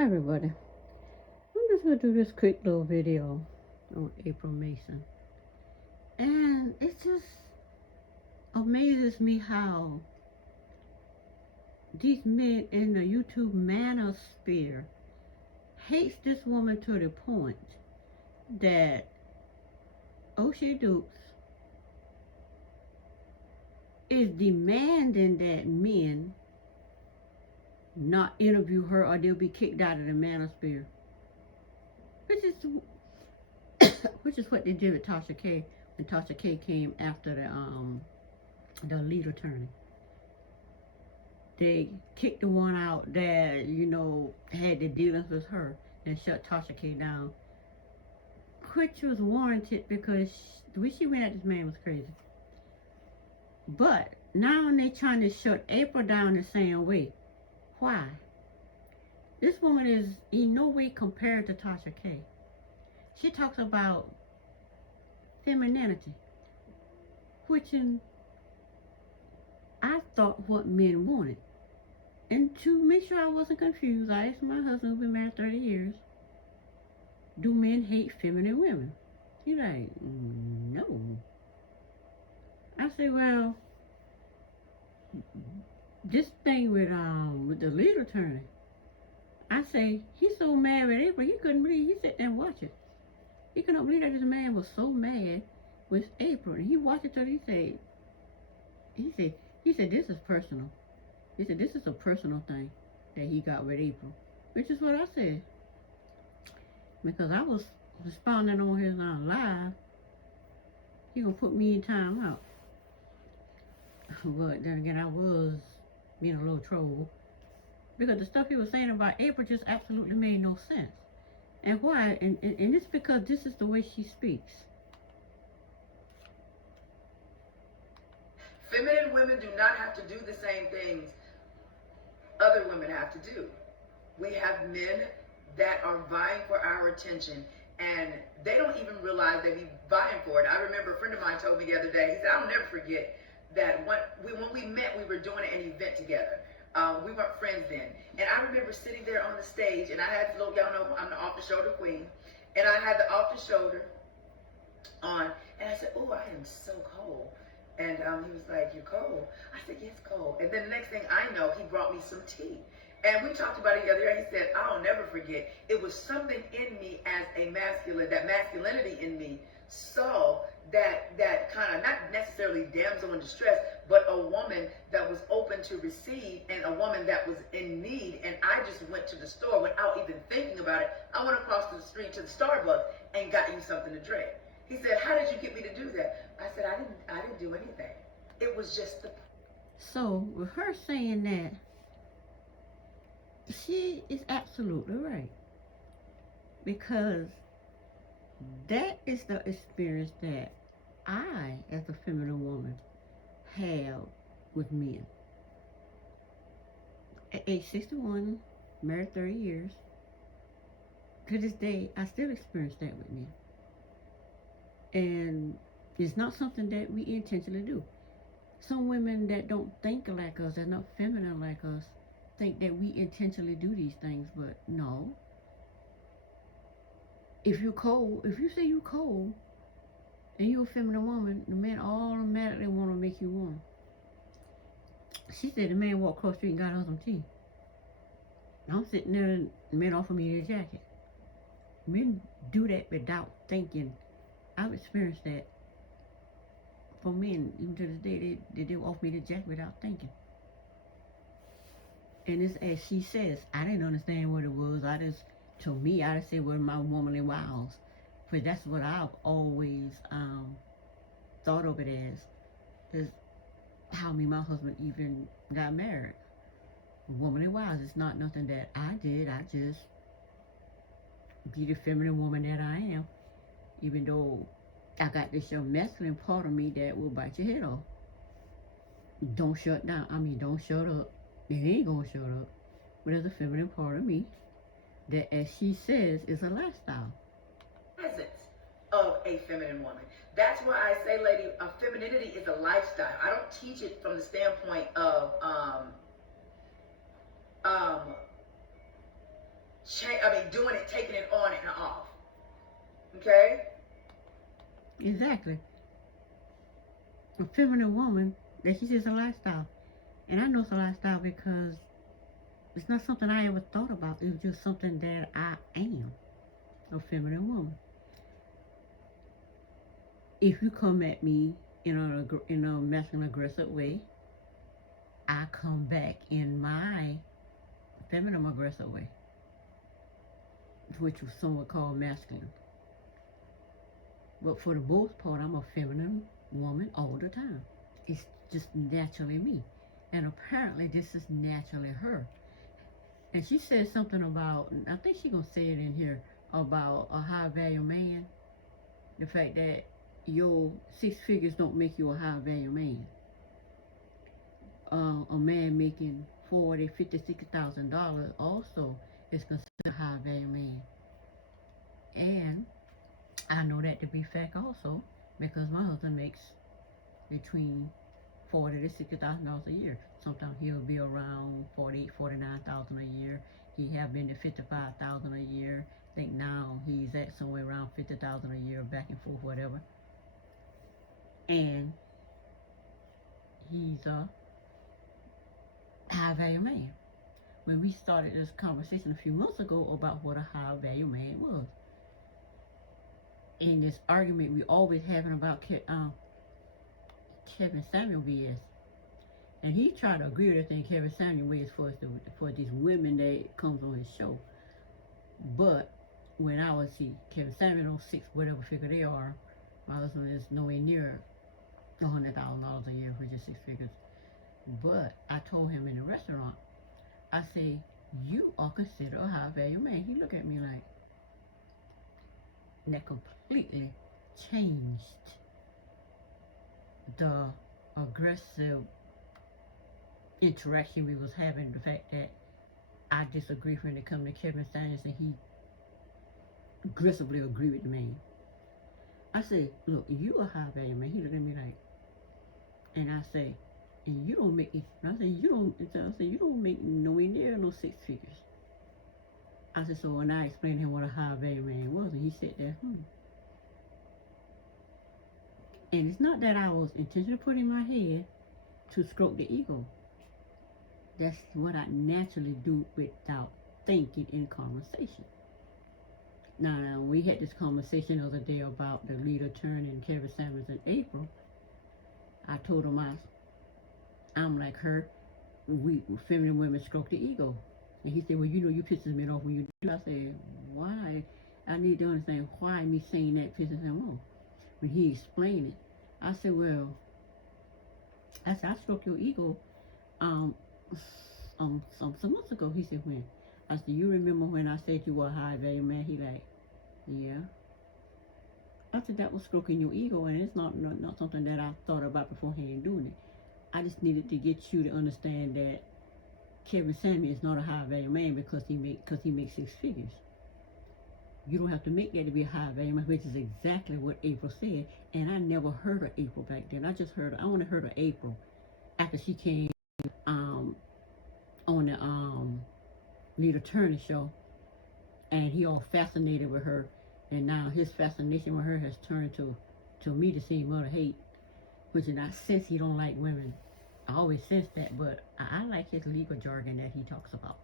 Hi everybody. I'm just gonna do this quick little video on April Mason. And it just amazes me how these men in the YouTube Manosphere hates this woman to the point that Oshay Dukes is demanding that men not interview her or they'll be kicked out of the Manosphere. Which is which is what they did with Tasha K when Tasha K came after the lead attorney. They kicked the one out that, had the dealings with her and shut Tasha K down. Which was warranted because the way she went at this man was crazy. But now they trying to shut April down the same way. Why? This woman is in no way compared to Tasha K. She talks about femininity, which I thought what men wanted. And to make sure I wasn't confused, I asked my husband, who's been married 30 years, do men hate feminine women? He's like, no. I said, well, this thing with the lead attorney, I say, he's so mad with April, he couldn't believe, he sat there and watched it. He couldn't believe that this man was so mad with April. And he watched it till he said, this is personal. He said, this is a personal thing that he got with April. Which is what I said. Because I was responding on his live. He gonna put me in time out. But then again, I was being a little troll. Because the stuff he was saying about April just absolutely made no sense. And why? And it's because this is the way she speaks. Feminine women do not have to do the same things other women have to do. We have men that are vying for our attention, and they don't even realize they be vying for it. I remember a friend of mine told me the other day, he said, I'll never forget that when we met, we were doing an event together. We weren't friends then. And I remember sitting there on the stage, and I had, y'all know I'm the off-the-shoulder queen, and I had the off-the-shoulder on, and I said, oh, I am so cold. And he was like, you're cold? I said, yes, cold. And then the next thing I know, he brought me some tea. And we talked about it the other day. He said, I'll never forget. It was something in me as a masculine, that masculinity in me saw that kind of, not necessarily damsel in distress, but a woman that was open to receive and a woman that was in need. And I just went to the store without even thinking about it. I went across the street to the Starbucks and got you something to drink. He said, how did you get me to do that? I said, I didn't do anything. It was just the... So with her saying that, she is absolutely right. Because that is the experience that I, as a feminine woman, have with men. At age 61, married 30 years, to this day, I still experience that with men. And it's not something that we intentionally do. Some women that don't think like us, that are not feminine like us, think that we intentionally do these things, but no. If you're cold, if you say you're cold, and you're a feminine woman, the man automatically want to make you warm. She said the man walked across the street and got her some tea. I'm sitting there and the man offered me a jacket. Men do that without thinking. I've experienced that for men, even to this day, they offer me the jacket without thinking. And it's as she says, I didn't understand what it was. I just said, what are my womanly wiles? But that's what I've always thought of it as, is how me and my husband even got married. Womanly wiles, it's not nothing that I did. I just be the feminine woman that I am. Even though I got this young masculine part of me that will bite your head off. Don't shut down. Don't shut up. It ain't gonna shut up. But there's a feminine part of me that, as she says, is a lifestyle. Presence of a feminine woman. That's why I say, lady, femininity is a lifestyle. I don't teach it from the standpoint of doing it, taking it on and off. Okay? Exactly. A feminine woman, that is just a lifestyle. And I know it's a lifestyle because it's not something I ever thought about. It was just something that I am, a feminine woman. If you come at me in a masculine aggressive way, I come back in my feminine aggressive way, which was somewhat called masculine. But for the most part, I'm a feminine woman all the time. It's just naturally me. And apparently this is naturally her. And she said something about, I think she's going to say it in here, about a high value man. The fact that your 6 figures don't make you a high value man. A man making $40,000, $50,000, $60,000 also is considered a high value man. And I know that to be fact also because my husband makes between $40,000 to $60,000 a year. Sometimes he'll be around 48,000, 49,000 a year. He have been to 55,000 a year. I think now he's at somewhere around 50,000 a year, back and forth, whatever. And he's a high value man. When we started this conversation a few months ago about what a high value man was, in this argument we always having about Kevin Samuel BS, and he tried to agree with everything Kevin Samuel is for these women that comes on his show. But when I would see Kevin Samuel on 6 whatever figure they are, my husband is nowhere near $100,000 a year, which is 6 figures. But I told him in the restaurant, I say, you are considered a high value man. He looked at me like, that completely changed the aggressive interaction we was having. The fact that I disagree when it comes to Kevin Samuels and he aggressively agree with the man. I say, look, you a high value man. He looked at me like, and I say, and you don't make, I say, you don't make nowhere near no 6 figures. I said, so when I explained to him what a high value man was, and he said there, And it's not that I was intentionally putting my head to stroke the ego. That's what I naturally do without thinking in conversation. Now, we had this conversation the other day about the leader turning Kevin Samuels in April. I told him I'm like her. We feminine women stroke the ego. And he said, well, you pisses me off when you do. I said, why? I need to understand why me saying that pisses him off. When he explained it, I said, I stroke your ego some months ago. He said, when? I said, you remember when I said you were a high value man? He like, yeah. I said, that was stroking your ego, and it's not something that I thought about beforehand doing it. I just needed to get you to understand that Kevin Samuel is not a high value man because he makes 6 figures. You don't have to make that to be a high value man, which is exactly what April said. And I never heard of April back then. I only heard of April after she came on the Leader Turner show, and he all fascinated with her, and now his fascination with her has turned to me to see mother hate, which is not sense he don't like women. I always sense that, but I like his legal jargon that he talks about.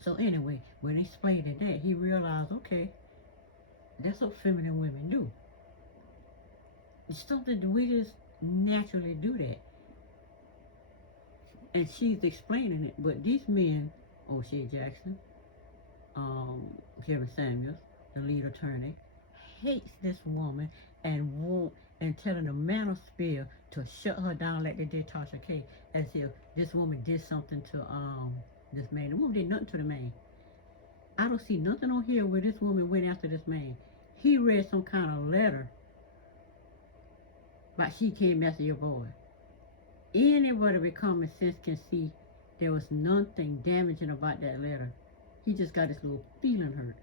So anyway, when he explained that, he realized, okay, that's what feminine women do. It's something that we just naturally do that. And she's explaining it, but these men, Oshay Jackson, Kevin Samuels, the lead attorney, hates this woman and telling the Manosphere to shut her down like they did Tasha K, as if this woman did something to this man. The woman did nothing to the man. I don't see nothing on here where this woman went after this man. He read some kind of letter but she came after your boy. Anybody with common sense can see there was nothing damaging about that letter. He just got his little feeling hurt.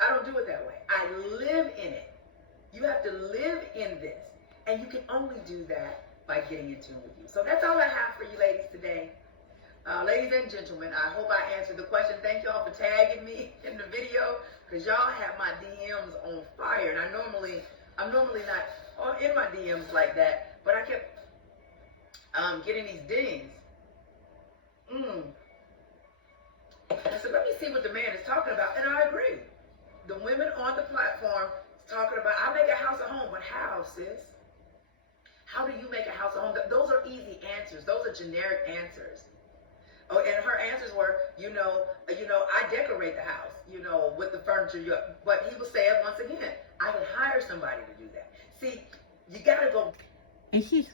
I don't do it that way. I live in it. You have to live in this. And you can only do that by getting in tune with you. So that's all I have for you ladies today. Ladies and gentlemen, I hope I answered the question. Thank y'all for tagging me in the video, because y'all have my DMs on fire. And I'm normally not in my DMs like that, but I kept getting these dings. I said, let me see what the man is talking about. And I agree. The women on the platform is talking about, I make a house a home. But how, sis? How do you make a house a home? Those are easy answers. Those are generic answers. Oh, and her answers were, I decorate the house, with the furniture. But he will say it once again, I can hire somebody to do that. See, you got to go. And she's